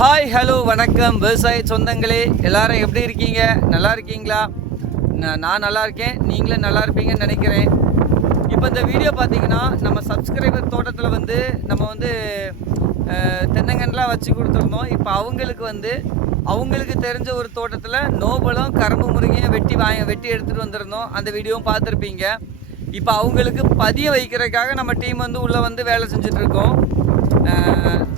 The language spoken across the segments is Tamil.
ஹாய் ஹலோ வணக்கம். விவசாய சொந்தங்களே எல்லாரும் எப்படி இருக்கீங்க? நல்லா இருக்கீங்களா? நான் நான் நல்லா இருக்கேன். நீங்களும் நல்லா இருப்பீங்கன்னு நினைக்கிறேன். இப்போ இந்த வீடியோ பார்த்தீங்கன்னா நம்ம சப்ஸ்கிரைபர் தோட்டத்தில் வந்து நம்ம வந்து அஹ், தென்னங்கன்றுலாம் வச்சு கொடுத்துருந்தோம். இப்போ அவங்களுக்கு வந்து அவங்களுக்கு தெரிஞ்ச ஒரு தோட்டத்தில் நோபலும் கரும்பு முருங்கையும் வெட்டி வாங்க வெட்டி எடுத்துகிட்டு வந்திருந்தோம். அந்த வீடியோவும் பார்த்துருப்பீங்க இப்போ அவங்களுக்கு பதிய வைக்கிறதுக்காக நம்ம டீம் வந்து உள்ளே வந்து வேலை செஞ்சுட்டு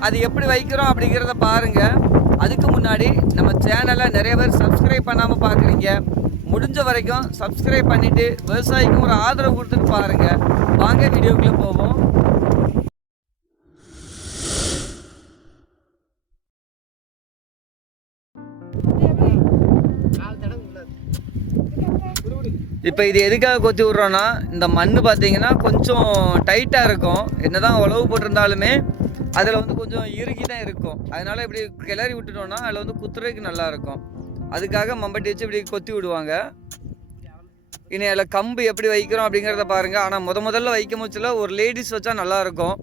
அது எப்படி வைக்கிறோம் அப்படிங்கிறத பாருங்கள் அதுக்கு முன்னாடி நம்ம சேனலை நிறைய பேர் சப்ஸ்கிரைப் பண்ணாமல் பார்க்குறீங்க. முடிஞ்ச வரைக்கும் சப்ஸ்கிரைப் பண்ணிவிட்டு விவசாயிக்கும் ஒரு ஆதரவு கொடுத்துட்டு பாருங்கள் வாங்க வீடியோக்குள்ளே போவோம். இப்போ இது எதுக்காக கொத்தி விட்றோன்னா இந்த மண் பார்த்தீங்கன்னா கொஞ்சம் டைட்டாக இருக்கும். என்னதான் உழவு போட்டிருந்தாலுமே அதில் வந்து கொஞ்சம் இறுகி தான் இருக்கும். அதனால் இப்படி கிளறி விட்டுட்டோம்னா அதில் வந்து குத்துறதுக்கு நல்லா இருக்கும். அதுக்காக மம்பட்டி வச்சு இப்படி கொத்தி விடுவாங்க. இனி அதில் கம்பு எப்படி வைக்கிறோம் அப்படிங்கிறத பாருங்கள் ஆனால் முத முதல்ல வைக்கும் போச்சுல ஒரு லேடிஸ் வச்சா நல்லாயிருக்கும்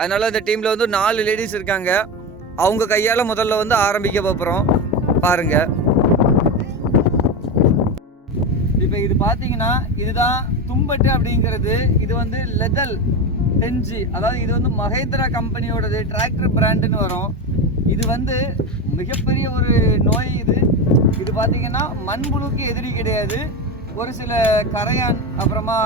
அதனால் இந்த டீமில் வந்து நாலு லேடிஸ் இருக்காங்க. அவங்க கையால் முதல்ல வந்து ஆரம்பிக்க போகிறோம் பாருங்கள் இப்போ இது பார்த்தீங்கன்னா இதுதான் தும்பட்டு அப்படிங்கிறது. இது வந்து லெதல் டென்ஜி அதாவது இது வந்து மகேந்திரா கம்பெனியோடது டிராக்டர் பிராண்டுன்னு வரும். இது வந்து மிகப்பெரிய ஒரு நோய் இது. இது பார்த்தீங்கன்னா மண்புழுக்கு எதிரி கிடையாது. ஒரு சில கரையான் அப்புறமா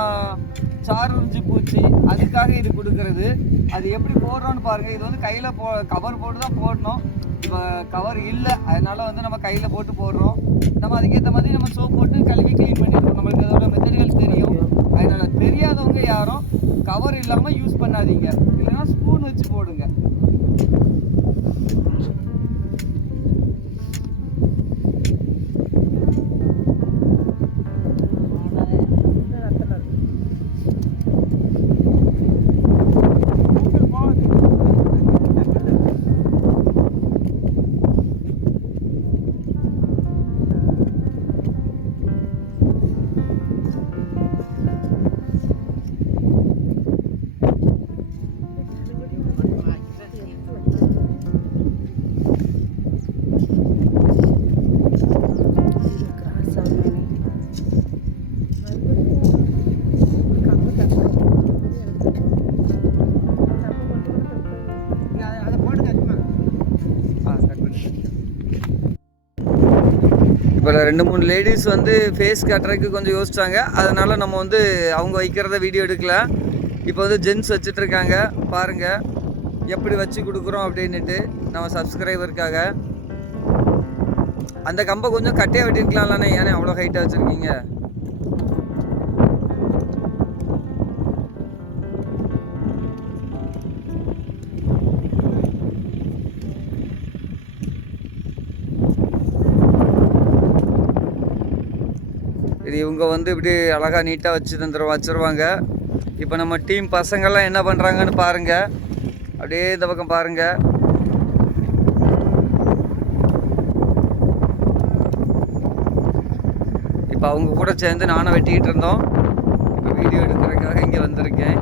சாருஞ்சி பூச்சி அதுக்காக இது கொடுக்கறது. அது எப்படி போடுறோன்னு பாருங்க. இது வந்து கையில் போ கவர் போட்டு தான் போடணும். இப்போ கவர் இல்லை. அதனால வந்து நம்ம கையில் போட்டு போடுறோம். நம்ம அதுக்கேற்ற மாதிரி நம்ம சோப் போட்டு கழுவி க்ளீன் பண்ணிடுறோம். நம்மளுக்கு அதோட மெத்தடுகள் தெரியும். அதனால் தெரியாதவங்க யாரும் கவர் இல்லாமல் யூஸ் பண்ணாதீங்க. இல்லைன்னா ஸ்பூன் வச்சு போடுங்க. ரெண்டு மூணு லேடிஸ் வந்து ஃபேஸ் கட்டுறதுக்கு கொஞ்சம் யோசிச்சாங்க. அதனால் நம்ம வந்து அவங்க வைக்கிறத வீடியோ எடுக்கல. இப்போ வந்து ஜென்ஸ் வச்சுட்ருக்காங்க. பாருங்கள் எப்படி வச்சு கொடுக்குறோம் அப்படின்னுட்டு நம்ம சப்ஸ்கிரைபருக்காக அந்த கம்பை கொஞ்சம் கட்டையாக வெட்டிருக்கலாம்லண்ணே ஏன்னா அவ்வளோ ஹைட்டாக வச்சுருக்கீங்க. இது இவங்க வந்து இப்படி அழகாக நீட்டாக வச்சு தந்துரு வச்சுருவாங்க. இப்போ நம்ம டீம் பசங்கள்லாம் என்ன பண்ணுறாங்கன்னு பாருங்கள் அப்படியே இந்த பக்கம் பாருங்கள் இப்போ அவங்க கூட சேர்ந்து நானும் வெட்டிக்கிட்டு இருந்தோம். இப்போ வீடியோ எடுக்கிறதுக்காக இங்கே வந்திருக்கேன்.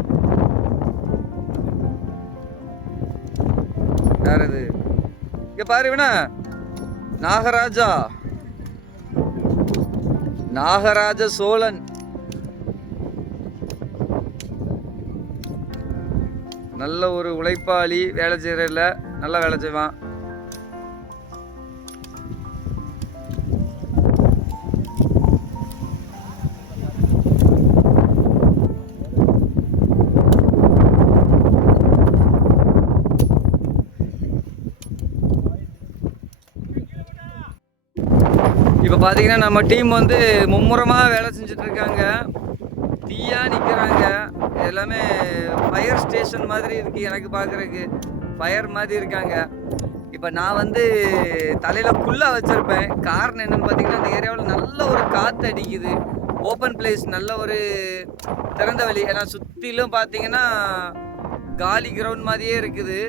யார் இது? இங்கே பாரு நாகராஜா. நாகராஜ சோழன். நல்ல ஒரு உழைப்பாளி வேலை செய்யறதில்ல நல்லா வேலை செய்வான். பார்த்தீங்கன்னா நம்ம டீம் வந்து மும்முரமாக வேலை செஞ்சிட்ருக்காங்க. தீயாக நிற்கிறாங்க எல்லாமே ஃபயர் ஸ்டேஷன் மாதிரி இருக்குது எனக்கு பார்க்குறதுக்கு ஃபயர் மாதிரி இருக்காங்க. இப்போ நான் வந்து தலையில் ஃபுல்லாக வச்சுருப்பேன். காரணம் என்னென்னு பார்த்தீங்கன்னா இந்த ஏரியாவில் நல்ல ஒரு காற்று அடிக்குது. ஓப்பன் பிளேஸ் நல்ல ஒரு திறந்த வழி ஏன்னா சுற்றிலும் பார்த்தீங்கன்னா காலி கிரவுண்ட் மாதிரியே இருக்குது.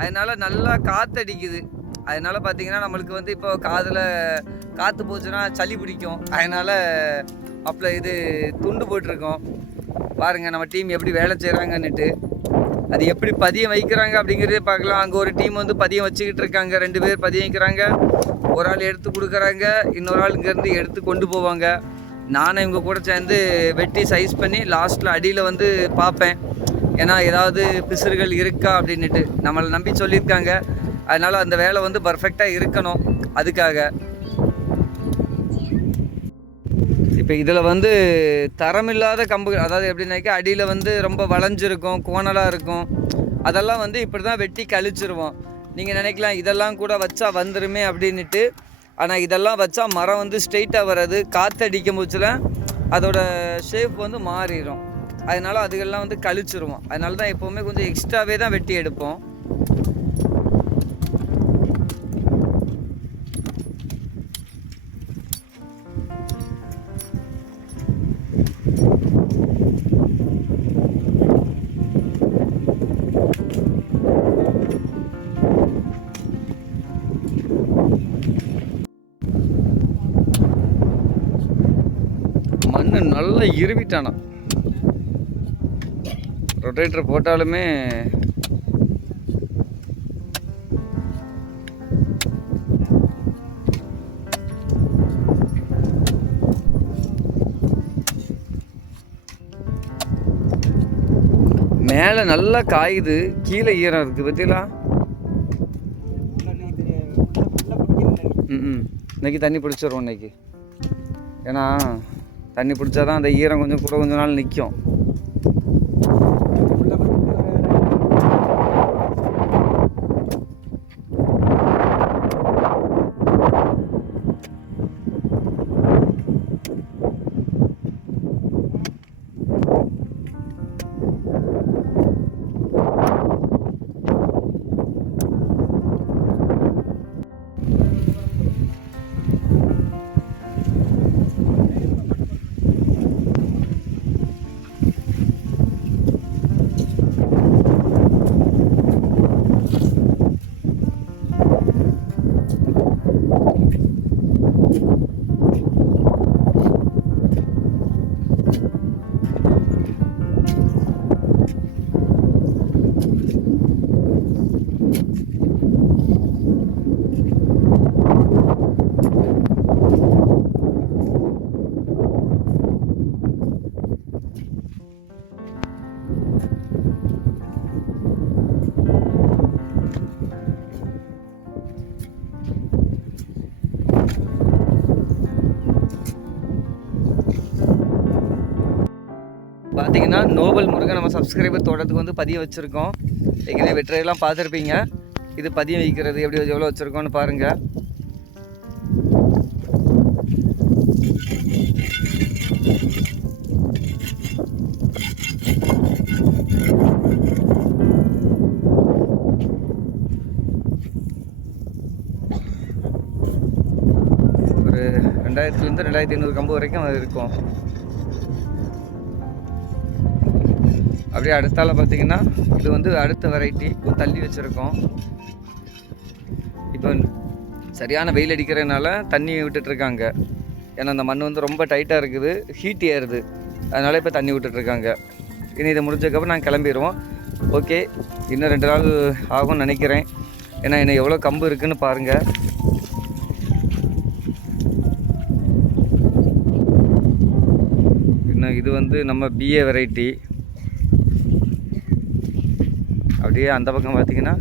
அதனால் நல்லா காற்று அடிக்குது. அதனால பார்த்தீங்கன்னா நம்மளுக்கு வந்து இப்போ காதில் காற்று போச்சுன்னா சளி பிடிக்கும். அதனால் அப்பல இது துண்டு போட்டிருக்கோம். பாருங்கள் நம்ம டீம் எப்படி வேலை செய்கிறாங்கன்னுட்டு அது எப்படி பதியம் வைக்கிறாங்க அப்படிங்கிறதே பார்க்கலாம். அங்கே ஒரு டீம் வந்து பதியம் வச்சுக்கிட்டு இருக்காங்க. ரெண்டு பேர் பதியம் வைக்கிறாங்க. ஒரு ஆள் எடுத்து கொடுக்குறாங்க. இன்னொரு ஆள் இங்கேருந்து எடுத்து கொண்டு போவாங்க. நானும் இவங்க கூட சேர்ந்து வெட்டி சைஸ் பண்ணி லாஸ்ட்டில் அடியில் வந்து பார்ப்பேன். ஏன்னா ஏதாவது பிசுறுகள் இருக்கா அப்படின்னுட்டு. நம்மளை நம்பி சொல்லியிருக்காங்க. அதனால் அந்த வேலை வந்து பர்ஃபெக்டாக இருக்கணும். அதுக்காக. இப்போ இதில் வந்து தரமில்லாத கம்புகள் அதாவது எப்படின்னாக்கா அடியில் வந்து ரொம்ப வளைஞ்சிருக்கும் கோணலாக இருக்கும். அதெல்லாம் வந்து இப்படி தான் வெட்டி கழிச்சிருவோம். நீங்கள் நினைக்கலாம் இதெல்லாம் கூட வச்சா வந்துருமே அப்படின்னுட்டு. ஆனால் இதெல்லாம் வச்சா மரம் வந்து ஸ்ட்ரெயிட்டாக வராது. காற்று அடிக்கும் போச்சில் அதோட ஷேப் வந்து மாறிடும் அதனால அதுகள்லாம் வந்து கழிச்சிருவோம். அதனால தான் எப்போவுமே கொஞ்சம் எக்ஸ்ட்ராவே தான் வெட்டி எடுப்போம். நல்லா இருவிட்டானா? ரொட்டேட்டர் போட்டாலுமே மேலே நல்லா காயுது கீழே ஈரம் இருக்குது பத்திலா ம் இன்னைக்கு தண்ணி பிடிச்சிருவோம் இன்னைக்கு. ஏன்னா தண்ணி பிடிச்சா தான் அந்த ஈரம் கொஞ்சம் கூட கொஞ்ச நாள் நிற்கும் பார்த்தீங்கன்னா நோபல் முருகன் நம்ம சப்ஸ்கிரைபர் தோட்டத்துக்கு வந்து பதியம் வச்சுருக்கோம். ஏற்கனவே வெற்றையெல்லாம் பார்த்துருப்பீங்க. இது பதியம் வைக்கிறது எப்படி எவ்வளோ வச்சுருக்கோன்னு பாருங்கள் ஒரு ரெண்டாயிரத்துலேருந்து ரெண்டாயிரத்தி ஐநூறு கம்பு வரைக்கும் அது இருக்கும். அப்படியே அடுத்தால பார்த்தீங்கன்னா இது வந்து அடுத்த வெரைட்டி தள்ளி வச்சுருக்கோம். இப்போ சரியான வெயில் அடிக்கிறதுனால தண்ணி விட்டுட்ருக்காங்க ஏன்னா அந்த மண் வந்து ரொம்ப டைட்டாக இருக்குது. ஹீட் ஏறுது. அதனால் இப்போ தண்ணி விட்டுட்ருக்காங்க இனி இதை முடிஞ்சதுக்கப்புறம் நாங்கள் கிளம்பிடுவோம் ஓகே இன்னும் ரெண்டு நாள் ஆகும்னு நினைக்கிறேன். ஏன்னா இன்னும் எவ்வளோ கம்பு இருக்குதுன்னு பாருங்கள் இன்னும் இது வந்து நம்ம பிஏ வெரைட்டி அப்படியே அந்த பக்கம் பார்த்தீங்கன்னா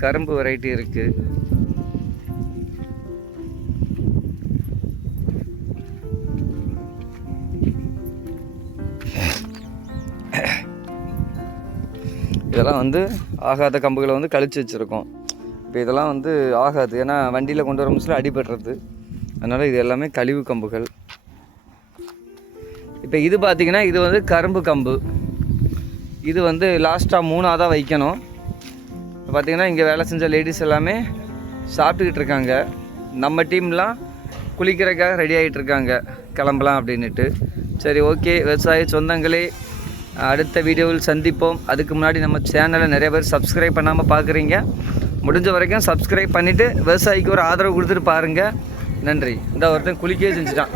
கரும்பு வெரைட்டி இருக்குது இதெல்லாம் வந்து ஆகாத கம்புகளை வந்து கழிச்சு வச்சுருக்கோம். இப்போ இதெல்லாம் வந்து ஆகாது. ஏன்னா வண்டியில் கொண்டு வர முச்சில் அடிபடுறது அதனால் இது எல்லாமே கழிவு கம்புகள். இப்போ இது பார்த்தீங்கன்னா இது வந்து கரும்பு கம்பு. இது வந்து லாஸ்ட்டாக மூணாக தான் வைக்கணும். பார்த்திங்கன்னா இங்கே வேலை செஞ்ச லேடிஸ் எல்லாமே சாப்பிட்டுக்கிட்டு இருக்காங்க. நம்ம டீம்லாம் குளிக்கிறக்காக ரெடி ஆகிட்டு இருக்காங்க. கிளம்பலாம் அப்படின்னுட்டு. சரி ஓகே விவசாய சொந்தங்களே அடுத்த வீடியோவில் சந்திப்போம். அதுக்கு முன்னாடி நம்ம சேனலை நிறைய பேர் சப்ஸ்கிரைப் பண்ணாமல் பார்க்குறீங்க முடிஞ்ச வரைக்கும் சப்ஸ்கிரைப் பண்ணிவிட்டு விவசாயிக்கு ஒரு ஆதரவு கொடுத்துட்டு பாருங்கள் நன்றி. இந்த ஒருத்தன் குளிக்கவே செஞ்சுட்டான்.